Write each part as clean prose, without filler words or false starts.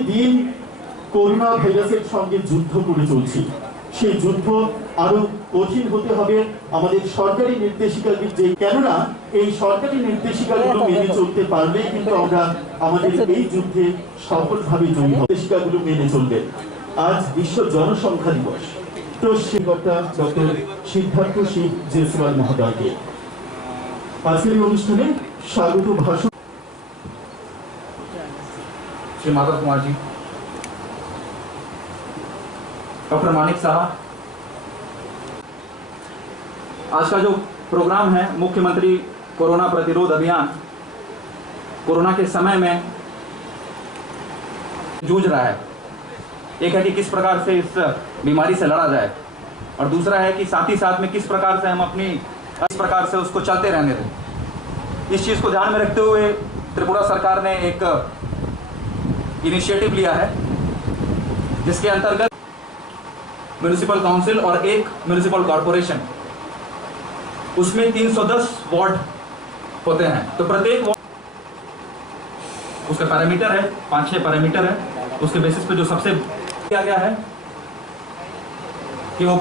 প্রতিদিন করোনা ভাইরাসের সঙ্গে যুদ্ধ করে চলছি। সেই যুদ্ধ আরো কঠিন হতে হবে আমাদের সরকারি নির্দেশিকাগুলি, যে কেননা এই সরকারি নির্দেশিকাগুলো মেনে চলতে পারলেই কিন্তু আমরা আমাদের এই যুদ্ধে সফলভাবে জয়ী হব। নির্দেশিকাগুলো মেনে চলবে। আজ বিশ্ব জনসংখ্যা দিবস। তো শিক্ষকতা ডক্টর সিদ্ধার্থ সিং জেসওয়াল মহোদয়কে আজকের এই অনুষ্ঠানে স্বাগত ভাষণ श्री माधव कुमार जी, डॉक्टर मानिक साहब। आज का जो प्रोग्राम है मुख्यमंत्री कोरोना प्रतिरोध अभियान, कोरोना के समय में जूझ रहा है। एक है कि किस प्रकार से इस बीमारी से लड़ा जाए, और दूसरा है कि साथ ही साथ में किस प्रकार से हम अपनी इस प्रकार से उसको चलते रहने दें। इस चीज़ को ध्यान में रखते हुए त्रिपुरा सरकार ने एक इनिशिएटिव लिया है, जिसके अंतर्गत म्युनिसिपल काउंसिल और एक म्युनिसिपल कॉरपोरेशन, उसमें 310 वार्ड होते हैं। तो प्रत्येक वार्ड उसका पैरामीटर है, 5-6 पैरामीटर है। उसके बेसिस पे जो सबसे किया गया है कि वो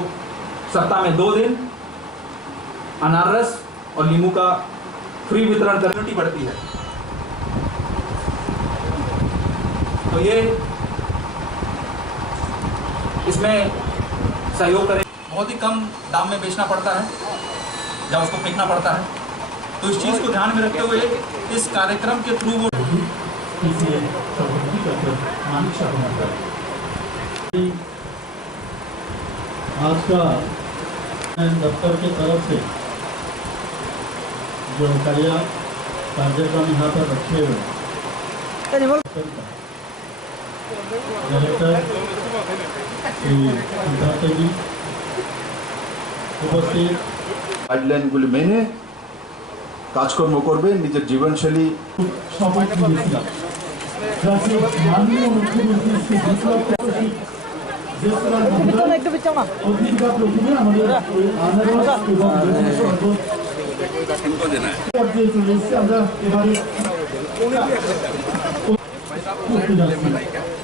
सप्ताह में 2 दिन अनारस और नींबू का फ्री वितरण करने बढ़ती है। तो ये इसमें सहयोग करें। बहुत ही कम दाम में बेचना पड़ता है या उसको फेंकना पड़ता है। तो इस चीज़ को ध्यान में रखते हुए इस कार्यक्रम के थ्रू वो आज का दफ्तर की तरफ से जो कार्यक्रम यहाँ पर रखे हुए গাইডলাইনগুলি মেনে কাজকর্ম করবে, নিজের জীবনশৈলী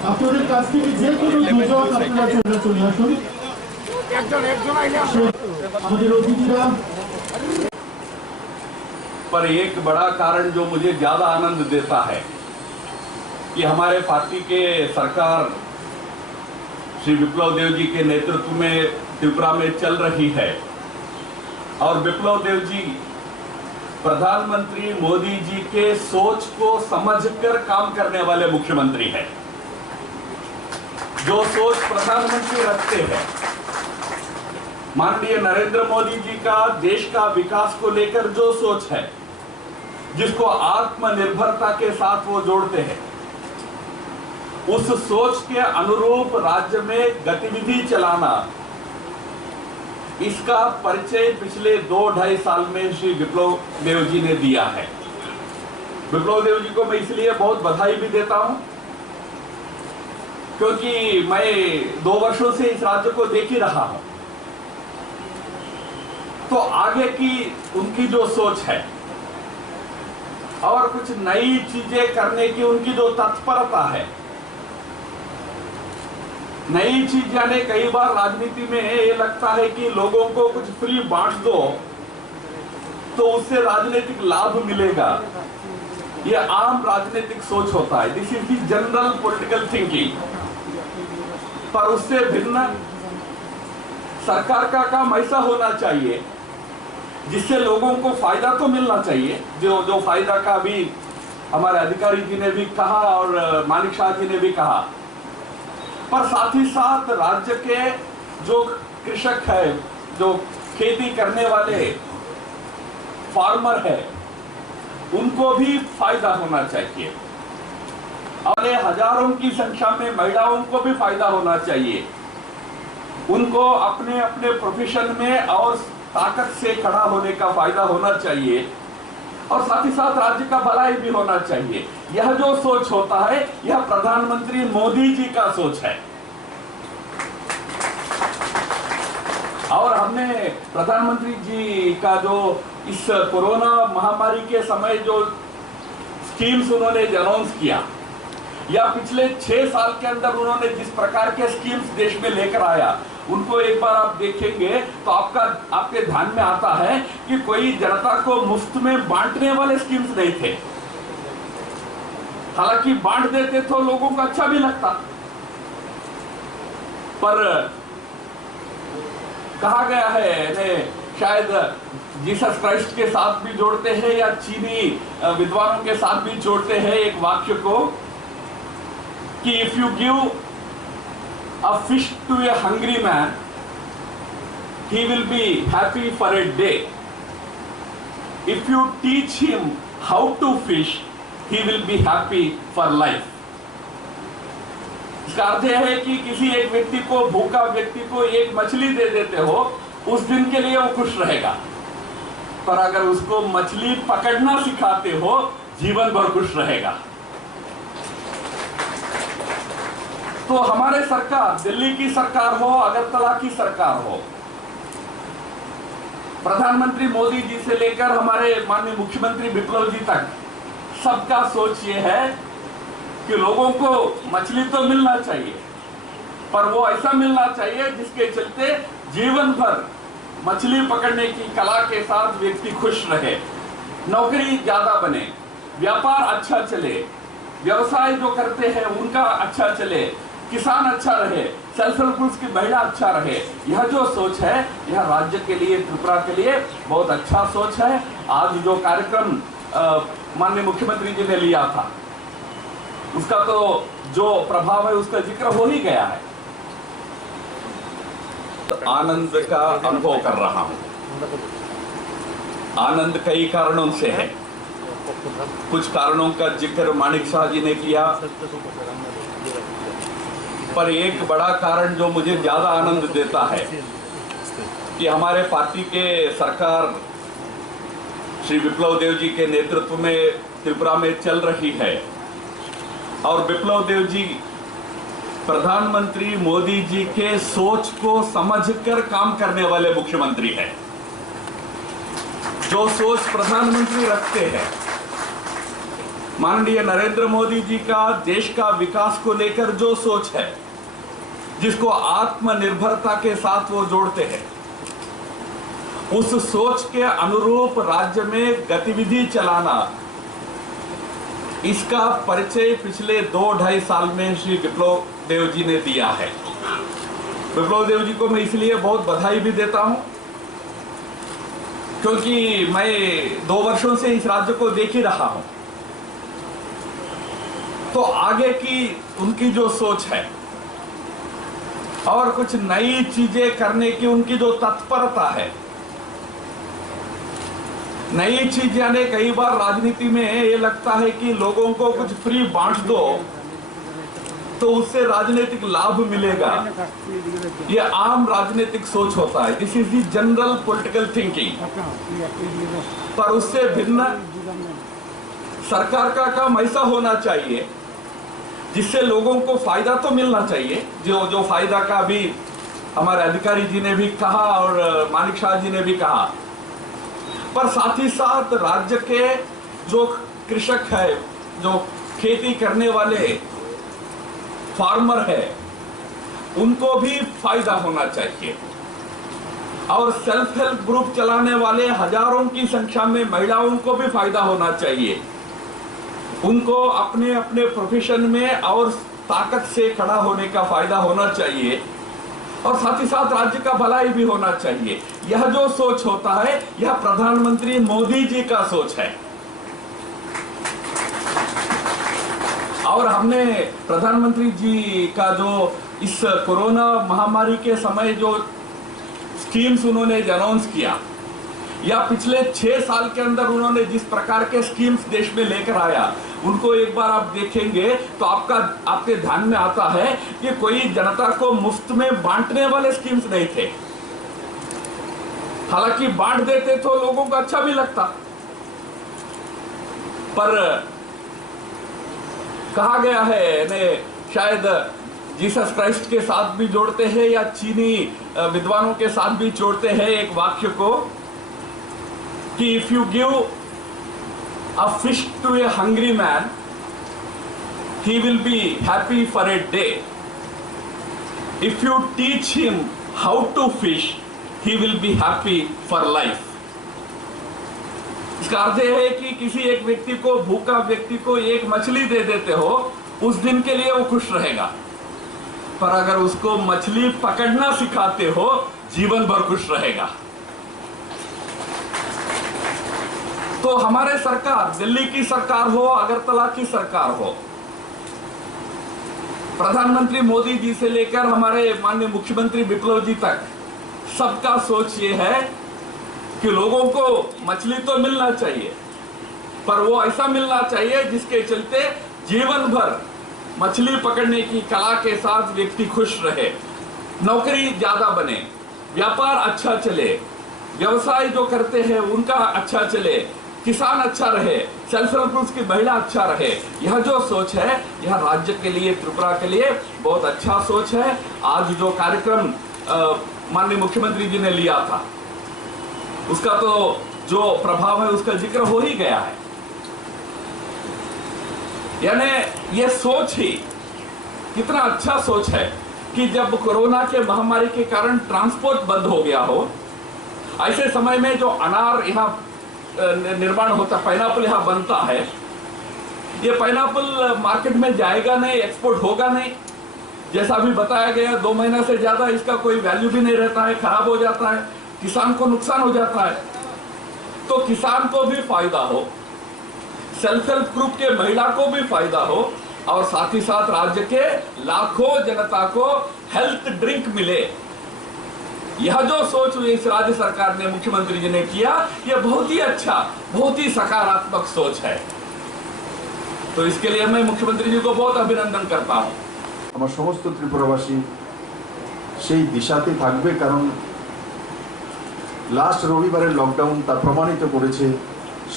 আপনাদের কাছ থেকে যে কোনো দুজন আপনারা চলে আসুন। আমাদের অতিথিরা पर एक बड़ा कारण जो मुझे ज्यादा आनंद देता है कि हमारे पार्टी के सरकार श्री विप्लव देव जी के नेतृत्व में त्रिपुरा में चल रही है, और विप्लव देव जी प्रधानमंत्री मोदी जी के सोच को समझकर काम करने वाले मुख्यमंत्री हैं। जो सोच प्रधानमंत्री रखते हैं, माननीय नरेंद्र मोदी जी का देश का विकास को लेकर जो सोच है, जिसको आत्मनिर्भरता के साथ वो जोड़ते हैं, उस सोच के अनुरूप राज्य में गतिविधि चलाना, इसका परिचय पिछले 2-2.5 साल में श्री विप्लव देव जी ने दिया है। विप्लव देव जी को मैं इसलिए बहुत बधाई भी देता हूं क्योंकि मैं 2 वर्षों से इस राज्य को देख ही रहा हूं। तो आगे की उनकी जो सोच है और कुछ नई चीजें करने की उनकी जो तत्परता है, नई चीज यानी कई बार राजनीति में ये लगता है कि लोगों को कुछ फ्री बांट दो तो उससे राजनीतिक लाभ मिलेगा। ये आम राजनीतिक सोच होता है, this is the general political thinking. पर उससे भिन्न सरकार का काम ऐसा होना चाहिए जिससे लोगों को फायदा तो मिलना चाहिए, जो फायदा का भी हमारे अधिकारी जी ने भी कहा और मानिक शाह जी ने भी कहा, पर साथ ही साथ राज्य के जो कृषक है, जो खेती करने वाले फार्मर है, उनको भी फायदा होना चाहिए। और हजारों की संख्या में महिलाओं को भी फायदा होना चाहिए। उनको अपने अपने प्रोफेशन में और ताकत से खड़ा होने का फायदा होना चाहिए, और साथ ही साथ राज्य का भलाई भी होना चाहिए। यह जो सोच होता है, यह प्रधानमंत्री मोदी जी का सोच है। और हमने प्रधानमंत्री जी का जो इस कोरोना महामारी के समय जो स्कीम्स उन्होंने अनाउंस किया, या पिछले 6 साल के अंदर उन्होंने जिस प्रकार के स्कीम्स देश में लेकर आया, उनको एक बार आप देखेंगे तो आपके ध्यान में आता है कि कोई जनता को मुफ्त में बांटने वाले स्कीम्स नहीं थे। हालांकि बांट देते तो लोगों को अच्छा भी लगता, पर कहा गया है, शायद जीसस क्राइस्ट के साथ भी जोड़ते हैं या चीनी विद्वानों के साथ भी जोड़ते हैं एक वाक्य को कि if you give a fish to a hungry man he will be happy for a day, if you teach him how to fish he will be happy for life। इसका अर्थ यह है कि किसी एक व्यक्ति को, भूखा व्यक्ति को एक मछली दे देते हो, उस दिन के लिए वो खुश रहेगा, पर अगर उसको मछली पकड़ना सिखाते हो जीवन भर खुश रहेगा। तो हमारे सरकार, दिल्ली की सरकार हो, अगरतला की सरकार हो, प्रधानमंत्री मोदी जी से लेकर हमारे माननीय मुख्यमंत्री विप्लव जी तक, सबका सोच ये है कि लोगों को मछली तो मिलना चाहिए, पर वो ऐसा मिलना चाहिए जिसके चलते जीवन भर मछली पकड़ने की कला के साथ व्यक्ति खुश रहे, नौकरी ज्यादा बने, व्यापार अच्छा चले, व्यवसाय जो करते हैं उनका अच्छा चले, किसान अच्छा रहे, सेल्फ हेल्प ग्रुप्स की महिला अच्छा रहे। यह जो सोच है, यह राज्य के लिए, त्रिपुरा के लिए बहुत अच्छा सोच है। आज जो कार्यक्रम माननीय मुख्यमंत्री जी ने लिया था, उसका तो जो प्रभाव है उसका जिक्र हो ही गया है। आनंद का अनुभव कर रहा हूं। आनंद कई कारणों से है, कुछ कारणों का जिक्र माणिक शाह जी ने किया, पर एक बड़ा कारण जो मुझे ज्यादा आनंद देता है कि हमारे पार्टी के सरकार श्री विप्लव देव जी के नेतृत्व में त्रिपुरा में चल रही है, और विप्लव देव जी प्रधानमंत्री मोदी जी के सोच को समझकर काम करने वाले मुख्यमंत्री हैं। जो सोच प्रधानमंत्री रखते हैं, माननीय नरेंद्र मोदी जी का देश का विकास को लेकर जो सोच है, जिसको आत्मनिर्भरता के साथ वो जोड़ते हैं, उस सोच के अनुरूप राज्य में गतिविधि चलाना, इसका परिचय पिछले 2-2.5 साल में श्री विप्लव देव जी ने दिया है। विप्लव देव जी को मैं इसलिए बहुत बधाई भी देता हूं क्योंकि मैं 2 वर्षों से इस राज्य को देख ही रहा हूं। तो आगे की उनकी जो सोच है और कुछ नई चीजें करने की उनकी जो तत्परता है, नई चीज यानी कई बार राजनीति में ये लगता है कि लोगों को कुछ फ्री बांट दो तो उससे राजनीतिक लाभ मिलेगा। ये आम राजनीतिक सोच होता है, this is the general political thinking. पर उससे भिन्न सरकार का काम ऐसा होना चाहिए जिससे लोगों को फायदा तो मिलना चाहिए, जो फायदा का भी हमारे अधिकारी जी ने भी कहा और माणिक शाह जी ने भी कहा, पर साथ ही साथ राज्य के जो कृषक है, जो खेती करने वाले फार्मर है, उनको भी फायदा होना चाहिए। और सेल्फ हेल्प ग्रुप चलाने वाले हजारों की संख्या में महिलाओं को भी फायदा होना चाहिए। उनको अपने अपने प्रोफेशन में और ताकत से खड़ा होने का फायदा होना चाहिए, और साथ ही साथ राज्य का भलाई भी होना चाहिए। यह जो सोच होता है, यह प्रधानमंत्री मोदी जी का सोच है। और हमने प्रधानमंत्री जी का जो इस कोरोना महामारी के समय जो स्कीम्स उन्होंने अनाउंस किया, या पिछले 6 साल के अंदर उन्होंने जिस प्रकार के स्कीम्स देश में लेकर आया, उनको एक बार आप देखेंगे तो आपके ध्यान में आता है कि कोई जनता को मुफ्त में बांटने वाले स्कीम्स नहीं थे। हालांकि बांट देते तो लोगों को अच्छा भी लगता, पर कहा गया है, शायद जीसस क्राइस्ट के साथ भी जोड़ते हैं या चीनी विद्वानों के साथ भी जोड़ते हैं एक वाक्य को कि if you give a fish to a hungry man he will be happy for a day. If you teach him how to fish, he will be happy for life. इसका अर्थ यह है कि किसी एक व्यक्ति को, भूखा व्यक्ति को एक मछली दे देते हो, उस दिन के लिए वो खुश रहेगा। पर अगर उसको मछली पकड़ना सिखाते हो, जीवन भर खुश रहेगा। तो हमारे सरकार, दिल्ली की सरकार हो, अगरतला की सरकार हो, प्रधानमंत्री मोदी जी से लेकर हमारे माननीय मुख्यमंत्री विप्लव जी तक, सबका सोच ये है कि लोगों को मछली तो मिलना चाहिए, पर वो ऐसा मिलना चाहिए जिसके चलते जीवन भर मछली पकड़ने की कला के साथ व्यक्ति खुश रहे, नौकरी ज्यादा बने, व्यापार अच्छा चले, व्यवसाय जो करते हैं उनका अच्छा चले, किसान अच्छा रहे, सेल्फ हेल्प ग्रुप्स की महिला अच्छा रहे। यह जो सोच है, यह राज्य के लिए, त्रिपुरा के लिए बहुत अच्छा सोच है। आज जो कार्यक्रम माननीय मुख्यमंत्री जी ने लिया था, उसका तो जो प्रभाव है उसका जिक्र हो ही गया है। यानी ये सोच ही कितना अच्छा सोच है कि जब कोरोना के महामारी के कारण ट्रांसपोर्ट बंद हो गया हो, ऐसे समय में जो अनार यहाँ निर्माण होता, पाइनएप्पल यहाँ बनता है, ये पाइनएप्पल मार्केट में जाएगा नहीं, एक्सपोर्ट होगा नहीं। जैसा भी बताया गया, 2 महीना से ज्यादा इसका कोई वैल्यू भी नहीं रहता है, खराब हो जाता है, किसान को नुकसान हो जाता है। तो किसान को भी फायदा हो, सेल्फ हेल्प ग्रुप के महिला को भी फायदा हो, और साथ ही साथ राज्य के लाखों जनता को हेल्थ ड्रिंक मिले। यह जो सोच इस राज्य सरकार ने, मुख्यमंत्री जी ने किया, यह बहुत ही अच्छा, बहुत ही सकारात्मक सोच है। तो इसके लिए मैं मुख्यमंत्री जी को बहुत अभिनंदन करता हूं। আমার সমস্ত ত্রিপুরাবাসী সেই দিশাতে থাকবে, কারণ লাস্ট রবিবারের লকডাউন তা প্রমাণিত করেছে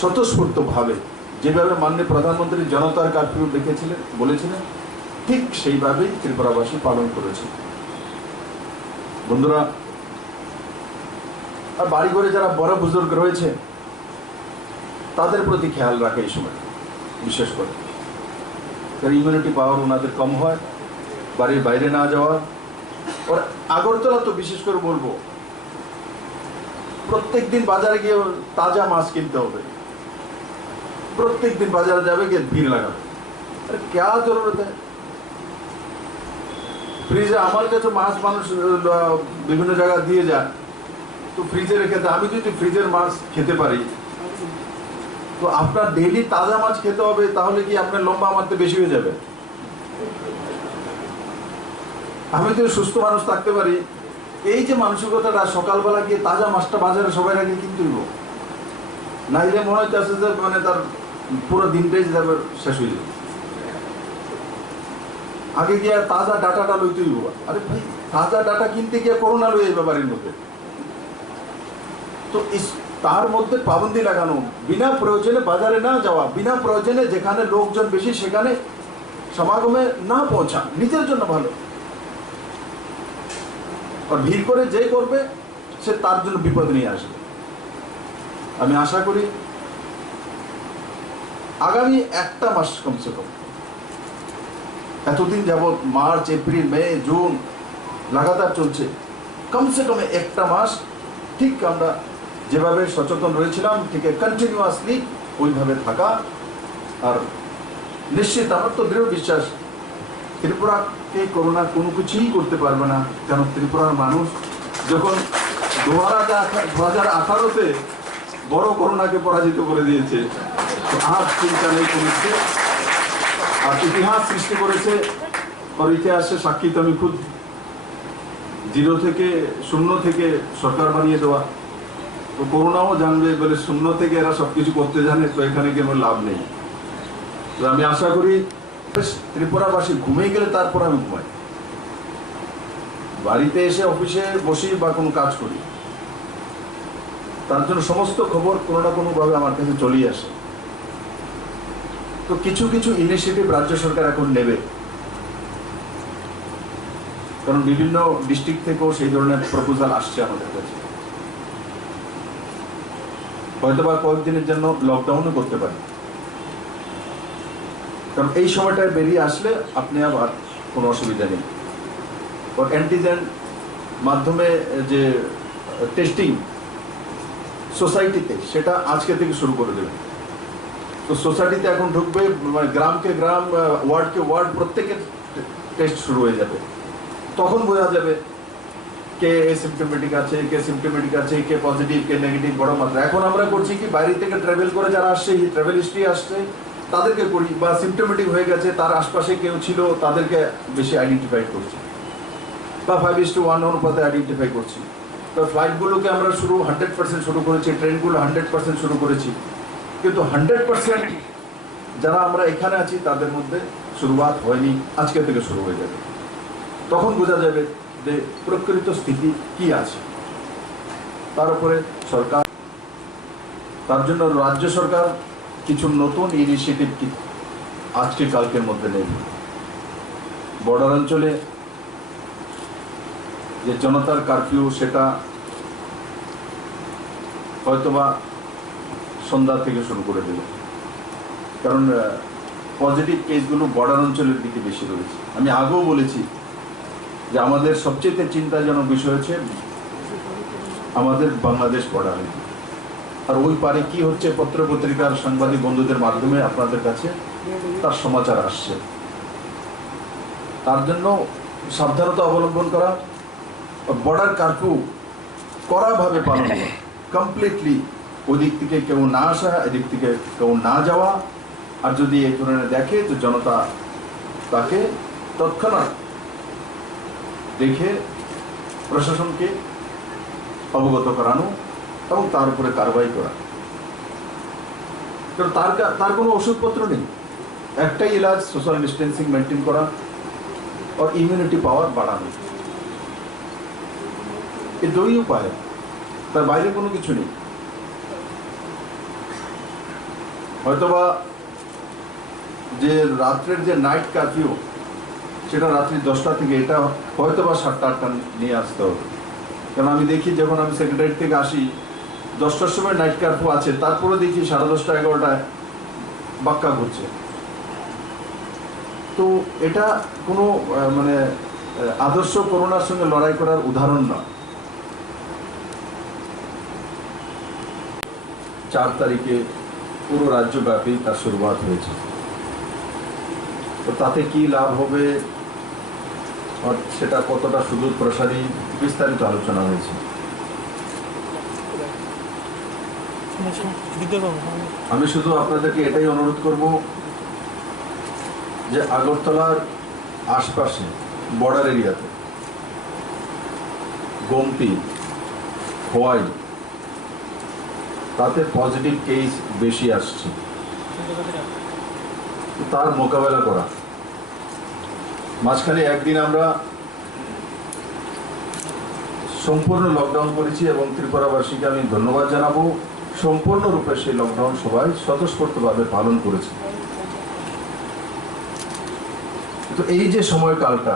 স্বতঃস্ফূর্তভাবে যেভাবে মাননীয় প্রধানমন্ত্রী জনতার কারফিউ দেখেছিলেন, বলেছিলেন, ঠিক সেইভাবেই ত্রিপুরাবাসী পালন করেছে। বন্ধুরা, আর বাড়ি ঘরে যারা বড় বুজুর্গ রয়েছে তাদের প্রতি খেয়াল রাখে এই সময়, বিশেষ করে তার ইমিউনিটি পাওয়ার ওনাদের কম হয়, বাড়ির বাইরে না যাওয়া। আর আগরতলা তো বিশেষ করে বলবো, প্রত্যেক দিন বাজারে গিয়ে তাজা মাছ কিনতে হবে, প্রত্যেক দিন বাজারে যাবে, গিয়ে ভিড় লাগাবে। আরে क्या जरूरत है? ফ্রিজে আমার কাছে মাছ মানুষ বিভিন্ন জায়গায় দিয়ে যায়, তো ফ্রিজে রেখে দেয়। আমি যদি ফ্রিজের মাছ খেতে পারি, তো আপনার ডেইলি তাজা মাছ খেতে হবে, তাহলে কি আপনার লম্বা মারতে বেশি হয়ে যাবে? আমি তো সুস্থ মানুষ থাকতে পারি, এই যে মানসিকতাটা, সকালবেলা গিয়ে তাজা মাছটা বাজারে সবাই আগে কিনতে হইব, নাইলে মনে হচ্ছে যে মানে তার পুরো দিনটাই যাবে, শেষ হয়ে যাবে। আগে গিয়ে তাজা ডাটাটা লইতে হইব। আরে ভাই, তাজা ডাটা কিনতে গিয়ে করোনা লই যাবে বাড়ির মধ্যে। তো তার মধ্যে পাবন্দি লাগানো, বিনা প্রয়োজনে বাজারে না যাওয়া, বিনা প্রয়োজনে যেখানে লোকজন বেশি সেখানে সমাগমে না পৌঁছা, নিজের জন্য ভালো। আর ভিড় করে যে করবে সে তার জন্য বিপদ নিয়ে আসবে। আমি আশা করি আগামী একটা মাস কমসে কম, এতদিন যাবৎ মার্চ, এপ্রিল, মে, জুন লাগাতার চলছে, কমসে কম একটা মাস ঠিক আমরা যেভাবে সচেতন রয়েছিলাম, ঠিক কন্টিনিউয়াসলি ওইভাবে থাকা। আর নিশ্চিত আমার তো দৃঢ় বিশ্বাস, ত্রিপুরাকে করোনা কোনো কিছুই করতে পারবে না। কেন, ত্রিপুরার মানুষ যখন 2018-তে বড় করোনাকে পরাজিত করে দিয়েছে, তো আর চিন্তা নেই কোনো কিছু। আর ইতিহাস সৃষ্টি করেছে, আর ইতিহাসে সাক্ষী তো আমি খুব, 0 থেকে সরকার বানিয়ে দেওয়া। তো করোনাও জানবে বলে 0 থেকে এরা সবকিছু করতে জানে, তো এখানে কোনো লাভ নেই। তো আমি আশা করি ত্রিপুরাবাসী ঘুমিয়ে গেলে তারপর আমি ঘুমাই, বাড়িতে এসে অফিসে বসি বা কোনো কাজ করি, তার জন্য সমস্ত খবর কোনো না কোনোভাবে আমার কাছে চলেই আসে। তো কিছু কিছু ইনিশিয়েটিভ রাজ্য সরকার এখন নেবে, কারণ বিভিন্ন ডিস্ট্রিক্ট থেকেও সেই ধরনের প্রপোজাল আসছে আমাদের কাছে। হয়তো বা কয়েকদিনের জন্য লকডাউনও করতে পারে, কারণ এই সময়টায় বেরিয়ে আসলে আপনি আবার কোনো অসুবিধা নেই। और অ্যান্টিজেন মাধ্যমে যে টেস্টিং সোসাইটিতে, সেটা আজকে থেকে শুরু করে দেবে। তো সোসাইটিতে এখন ঢুকবে, মানে গ্রামকে গ্রাম, ওয়ার্ডকে ওয়ার্ড, প্রত্যেকের টেস্ট শুরু হয়ে যাবে। তখন বোঝা যাবে কে সিমটোমেটিক আছে, কে সিমটোমেটিক আছে, কে পজিটিভ, কে নেগেটিভ, বড় মাত্রা। এখন আমরা করছি কি, বাইরে থেকে ট্রাভেল করে যারা আসছে, ট্রাভেল হিস্ট্রি আসছে, তাদেরকে করি, বা সিমটোমেটিক হয়ে গেছে, তার আশপাশে কেউ ছিল, তাদেরকে বেশি আইডেন্টিফাই করছি, বা 5:1 অনুপাতে আইডেন্টিফাই করছি। তো ফ্লাইটগুলোকে আমরা 100% শুরু করেছি, ট্রেনগুলো 100% শুরু করেছি, কিন্তু 100% যারা আমরা এখানে আছি তাদের মধ্যে শুরুয়াত হয়নি, আজকে থেকে শুরু হয়ে যাবে। তখন বোঝা যাবে যে প্রকৃত স্থিতি কি আছে। তার উপরে সরকার, তার জন্য রাজ্য সরকার কিছু নতুন ইনিশিয়েটিভ আজকে কালকের মধ্যে নেবে। বর্ডার অঞ্চলে যে জনতার কারফিউ, সেটা হয়তোবা সন্ধ্যা থেকে শুরু করে দেবে, কারণ পজিটিভ কেসগুলো বর্ডার অঞ্চলের দিকে বেশি রয়েছে। আমি আগেও বলেছি যে আমাদের সবচেয়ে চিন্তাজনক বিষয় হচ্ছে আমাদের বাংলাদেশ বর্ডার, আর ওই পারে কি হচ্ছে পত্র পত্রিকার সাংবাদিক বন্ধুদের মাধ্যমে আপনাদের কাছে তার সমাচার আসছে। তার জন্য সাবধানতা অবলম্বন করা, বর্ডার কারফিউ কড়াভাবে পালন করা, কমপ্লিটলি ওদিক থেকে কেউ না আসা, এদিক থেকে কেউ না যাওয়া। আর যদি এই ধরনের দেখে তো জনতা তাকে তৎক্ষণাৎ দেখে প্রশাসনকে অবগত করানো এবং তার উপরে কারবাই করা। কারণ তার কোনো ওষুধপত্র নেই, একটাই ইলাজ সোশ্যাল ডিস্টেন্সিং মেনটেন করা और ইমিউনিটি পাওয়ার বাড়ানো। এই দুই উপায়, তার বাইরে কোনো কিছু নেই। হয়তোবা যে রাত্রের যে নাইট কারফিউ, সেটা রাত্রি 10টা থেকে, এটা হয়তোবা 7টা-8টা নিয়ে আসতে হবে। কারণ আমি দেখি যখন আমি সেক্রেটারি থেকে আসি 10টার সময় নাইট কারফিউ আছে, তারপরে দেখি 10:30 11টায় বাক্কা ঘুরছে। তো এটা কোনো মানে আদর্শ করোনার সঙ্গে লড়াই করার উদাহরণ নয়। 4 তারিখে পুরো রাজ্যব্যাপী তার শুরুয়াত হয়েছে। তো তাতে কি লাভ হবে আর সেটা কতটা সুদূর প্রসারী, বিস্তারিত আলোচনা হয়েছে। আমি শুধু আপনাদেরকে এটাই অনুরোধ করব যে আগরতলার আশপাশে বর্ডার এরিয়াতে গোমতি, খোয়াই, তাতে পজিটিভ কেস বেশি আসছে, তার মোকাবেলা করা। মাঝখানে একদিন আমরা সম্পূর্ণ লকডাউন করেছি এবং ত্রিপুরাবাসীকে আমি ধন্যবাদ জানাবো, সম্পূর্ণরূপে সেই লকডাউন সবাই স্বতঃস্ফূর্তভাবে পালন করেছে। তো এই যে সময়কালটা,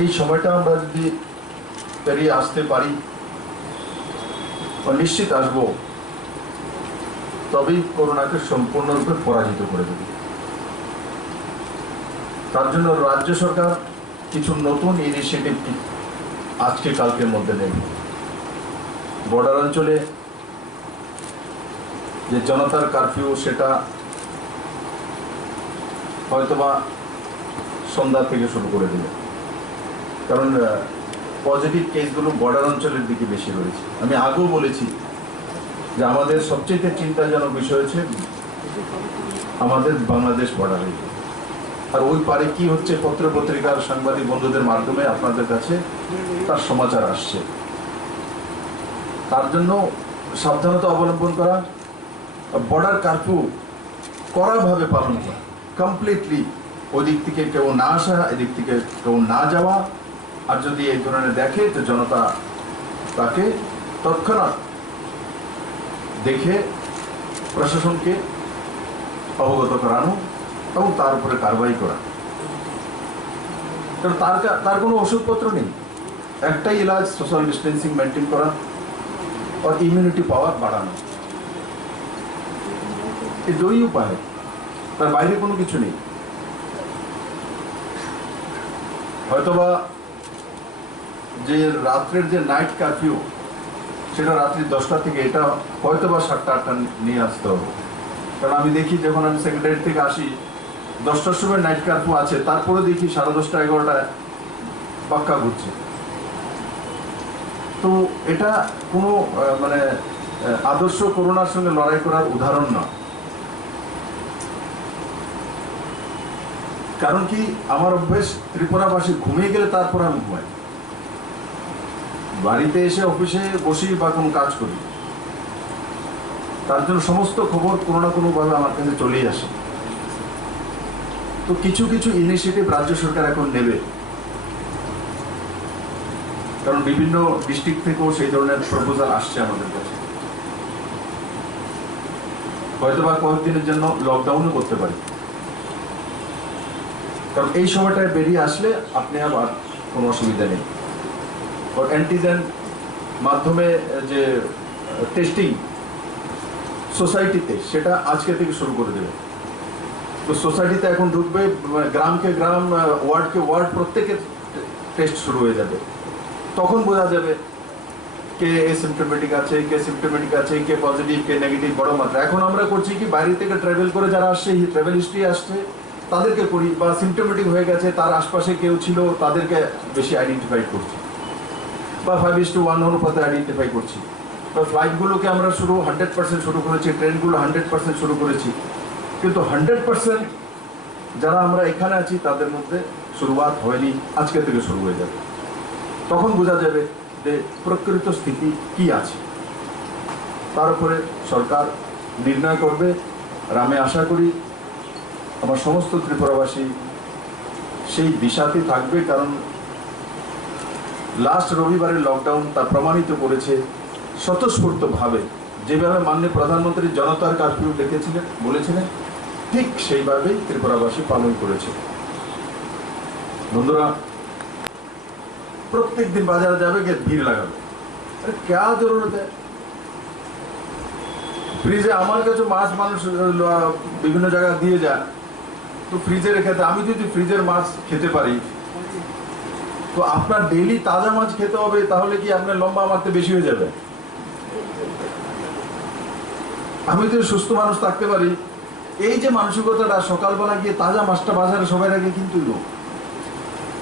এই সময়টা আমরা যদি পেরিয়ে আসতে পারি, নিশ্চিত আসবো, তবেই করোনাকে সম্পূর্ণরূপে পরাজিত করে দেবে। তার জন্য রাজ্য সরকার কিছু নতুন ইনিশিয়েটিভ আজকে কালকের মধ্যে নেবে। বর্ডার অঞ্চলে যে জনতার কারফিউ, সেটা হয়তোবা সন্ধ্যা থেকে শুরু করে দেবে, কারণ পজিটিভ কেসগুলো বর্ডার অঞ্চলের দিকে বেশি রয়েছে। আমি আগেও বলেছি যে আমাদের সবচেয়ে চিন্তাজনক বিষয় হচ্ছে আমাদের বাংলাদেশ বর্ডার, আর ওই পারে কি হচ্ছে পত্র পত্রিকার সাংবাদিক বন্ধুদের মাধ্যমে আপনাদের কাছে তার সমাচার আসছে। তার জন্য সাবধানতা অবলম্বন করা, বর্ডার কারফিউ কড়াভাবে পালন করা, কমপ্লিটলি ওদিক থেকে কেউ না আসা, এদিক থেকে কেউ না যাওয়া। আর যদি এই ধরনের দেখে তো জনতা তাকে তৎক্ষণাৎ দেখে প্রশাসনকে অবগত করানো এবং তার উপরে কারবাই করা। কারণ তার কোনো ওষুধপত্র নেই, একটাই ইলাজ সোশ্যাল ডিস্টেন্সিং মেনটেন করা और ইমিউনিটি পাওয়ার বাড়ানো। এই দুই উপায়, তার বাইরে কোনো কিছু নেই। হয়তোবা যে রাত্রের যে নাইট কারফিউ সেটা রাত্রি 10টা থেকে, এটা হয়তোবা 7টা 8টা নিয়ে আসতে হবে। কারণ আমি দেখি যখন আমি সেক্রেটারি থেকে আসি 10টার সময় নাইট কারফিউ আছে, তারপরে দেখি 10:30 11টায় পাক্কা ঘুরছে। তো এটা কোনো মানে আদর্শ করোনার সঙ্গে লড়াই করার উদাহরণ নয়। কারণ কি, আমার অভ্যেস ত্রিপুরাবাসী ঘুমিয়ে গেলে তারপর আমি ঘুমাই, বাড়িতে এসে অফিসে বসি বা কোনো কাজ করি, তার জন্য সমস্ত খবর কোনো না কোনো ভাবে আমার কাছে চলেই আসে। তো কিছু কিছু ইনিশিয়েটিভ রাজ্য সরকার এখন নেবে, কারণ বিভিন্ন ডিস্ট্রিক্ট থেকেও সেই ধরনের প্রপোজাল আসছে আমাদের কাছে। হয়তোবা কয়েকদিনের জন্য লকডাউনও করতে পারি, কারণ এই সময়টায় বেরিয়ে আসলে আপনি আর কোনো অসুবিধা নেই। और एंटीजन মাধ্যমে যে টেস্টিং সোসাইটিতে, সেটা আজকে থেকে শুরু করে দেবে। তো সোসাইটিতে এখন ঢুকবে, গ্রামকে গ্রাম, ওয়ার্ডকে ওয়ার্ড, প্রত্যেকে টেস্ট শুরু হয়ে যাবে। তখন বোঝা যাবে কে সিমটোমেটিক আছে, কে সিমটোমেটিক আছে, কে পজিটিভ, কে নেগেটিভ, বড় মাত্রা। এখন আমরা করছি কি, বাইরে থেকে ট্রাভেল করে যারা আসছে, ট্রাভেল হিস্ট্রি আসছে, তাদেরকে করি, বা সিমটোমেটিক হয়ে গেছে তার আশপাশে কেউ ছিল তাদেরকে বেশি আইডেন্টিফাই করছি, বা 5:1 অনুপাতে আইডেন্টিফাই করছি। তো ফ্লাইটগুলোকে আমরা 100% শুরু করেছি, ট্রেনগুলো 100% শুরু করেছি, কিন্তু 100% যারা আমরা এখানে আছি তাদের মধ্যে শুরুয়াত হয়নি, আজকে থেকে শুরু হয়ে যাবে। তখন বোঝা যাবে যে প্রকৃত স্থিতি কি আছে, তার উপরে সরকার নির্ণয় করবে। আর আমি আশা করি আমার সমস্ত ত্রিপুরাবাসী সেই দিশাতে থাকবে, কারণ লাস্ট রবিবারের লকডাউন তা প্রমাণিত করেছে স্বতঃস্ফূর্তভাবে, যেভাবে মাননীয় প্রধানমন্ত্রী জনতার কারফিউ ডেকেছিলেন, বলেছিলেন, ঠিক সেইভাবেই ত্রিপুরাবাসী পালন করেছে। বন্ধুরা, প্রত্যেক দিন বাজারে যাবে, গিয়ে ভিড় লাগাবে, আরে ক্যা জরুরত है? ফ্রিজে আমার কাছে মাছ মানুষ বিভিন্ন জায়গায় দিয়ে যায়, তো ফ্রিজে রেখে দেয়। আমি যদি ফ্রিজের মাছ খেতে পারি, তো আপনার ডেইলি তাজা মাছ খেতে হবে, তাহলে কি আপনার লম্বা মারতে বেশি হয়ে যাবে? আমি যদি সুস্থ মানুষ থাকতে পারি, এই যে মানসিকতাটা, সকালবেলা গিয়ে তাজা মাছটা বাজারে সবাই আগে কিন্তু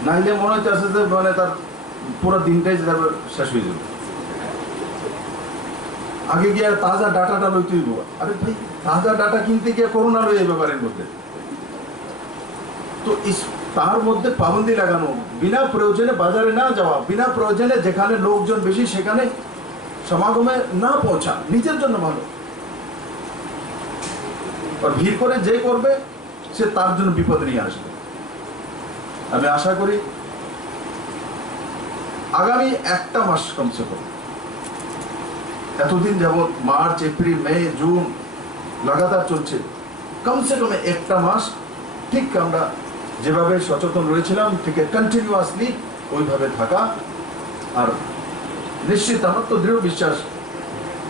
নাইলে মনে হচ্ছে যে মানে তার পুরো দিনটাই শেষ হয়ে যাবে। আগে গিয়ে তাজা ডাটাটা লইতে হইব। আরে ভাই, তাজা ডাটা কিনতে গিয়ে করোনা লই এই ব্যাপারের মধ্যে। তো তার মধ্যে পাবন্দি লাগানো, বিনা প্রয়োজনে বাজারে না যাওয়া, বিনা প্রয়োজনে যেখানে লোকজন বেশি সেখানে সমাগমে না পৌঁছা, নিজের জন্য ভালো। আর ভিড় করে যে করবে সে তার জন্য বিপদ নিয়ে আসবে। আমি আশা করি আগামী একটা মাস কমসে কম, এতদিন যাবৎ মার্চ, এপ্রিল, মে, জুন লাগাতার চলছে, কমসে কম একটা মাস ঠিক আমরা যেভাবে সচেতন রয়েছিলাম, ঠিক কন্টিনিউয়াসলি ওইভাবে থাকা। আর নিশ্চিত আমার তো দৃঢ় বিশ্বাস,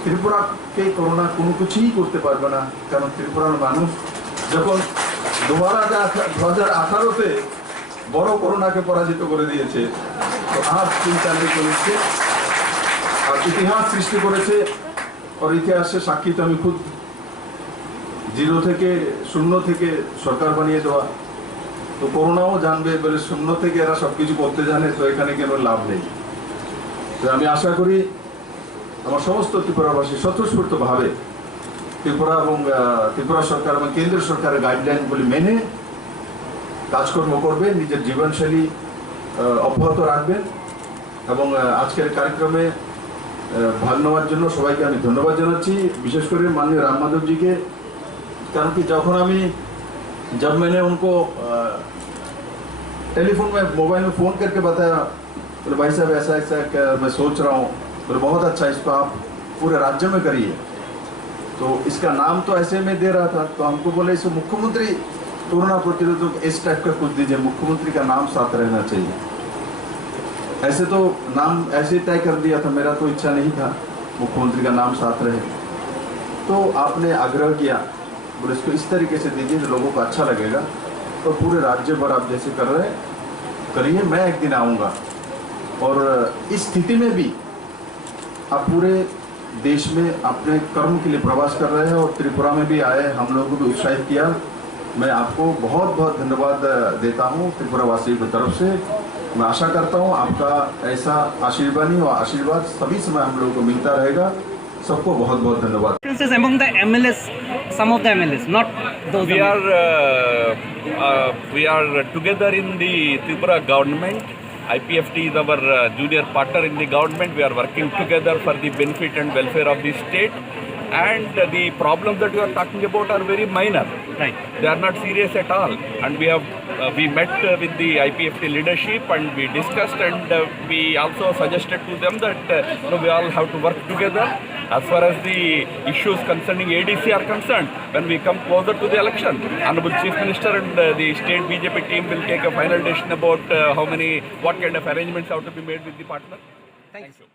ত্রিপুরাকে করোনা কোনো কিছুই করতে পারবে না, কারণ ত্রিপুরার মানুষ যখন 2018-তে বড় করোনাকে পরাজিত করে দিয়েছে, তো আজ চিন্তা চলেছে আর ইতিহাস সৃষ্টি করেছে। আর ইতিহাসে সাক্ষী তো আমি খুব, 0 থেকে 0 থেকে সরকার বানিয়ে দেওয়া, তো করোনাও জানবে বলে 0 থেকে এরা সবকিছু করতে জানে, তো এখানে কেন লাভ নেই। তো আমি আশা করি আমার সমস্ত ত্রিপুরাবাসী স্বতঃস্ফূর্তভাবে ত্রিপুরা এবং ত্রিপুরা সরকার এবং কেন্দ্র সরকারের গাইডলাইনগুলি মেনে কাজকর্ম করবেন, নিজের জীবনশৈলী অব্যাহত রাখবেন। এবং আজকের কার্যক্রমে ভাগ নেওয়ার জন্য সবাইকে আমি ধন্যবাদ জানাচ্ছি, বিশেষ করে माननीय राम माधव जी के। कारण कि जब मैंने उनको टेलीफोन में, मोबाइल में फ़ोन करके बताया, बोले भाई साहब ऐसा ऐसा मैं सोच रहा हूँ, बोले बहुत अच्छा, इसको आप पूरे राज्य में करिए। तो इसका नाम तो ऐसे में दे रहा था, तो हमको बोले इसे मुख्यमंत्री कोरोना प्रतिरोधक इस टाइप का कुछ दीजिए, मुख्यमंत्री का नाम साथ रहना चाहिए। ऐसे तो नाम ऐसे तय कर दिया था, मेरा तो इच्छा नहीं था मुख्यमंत्री का नाम साथ रहे। तो आपने आग्रह किया, बोले इसको इस तरीके से दीजिए जो लोगों को अच्छा लगेगा, और पूरे राज्य भर आप जैसे कर रहे हैं करिए, मैं एक दिन आऊँगा। और इस स्थिति में भी आप पूरे देश में अपने कर्म के लिए प्रवास कर रहे हैं और त्रिपुरा में भी आए, हम लोगों को भी उत्साहित किया। मैं आपको बहुत बहुत धन्यवाद देता हूँ त्रिपुरा वासियों की तरफ से। मैं आशा करता हूँ आपका ऐसा आशीर्वाद सभी समय हम लोगों को मिलता रहेगा। सबको बहुत बहुत धन्यवाद। Differences among the MLS, some of the MLS, not those. We are together in the Tripura government. IPFT is our junior partner in the government. We are working together for the benefit and welfare of the state. And the problems that you are talking about are very minor. Right. They are not serious at all. And we met with the IPFT leadership and we discussed, and we also suggested to them that we all have to work together. As far as the issues concerning ADC are concerned, when we come closer to the election, Honorable Chief Minister and the state BJP team will take a final decision about what kind of arrangements have to be made with the partner. Thank you.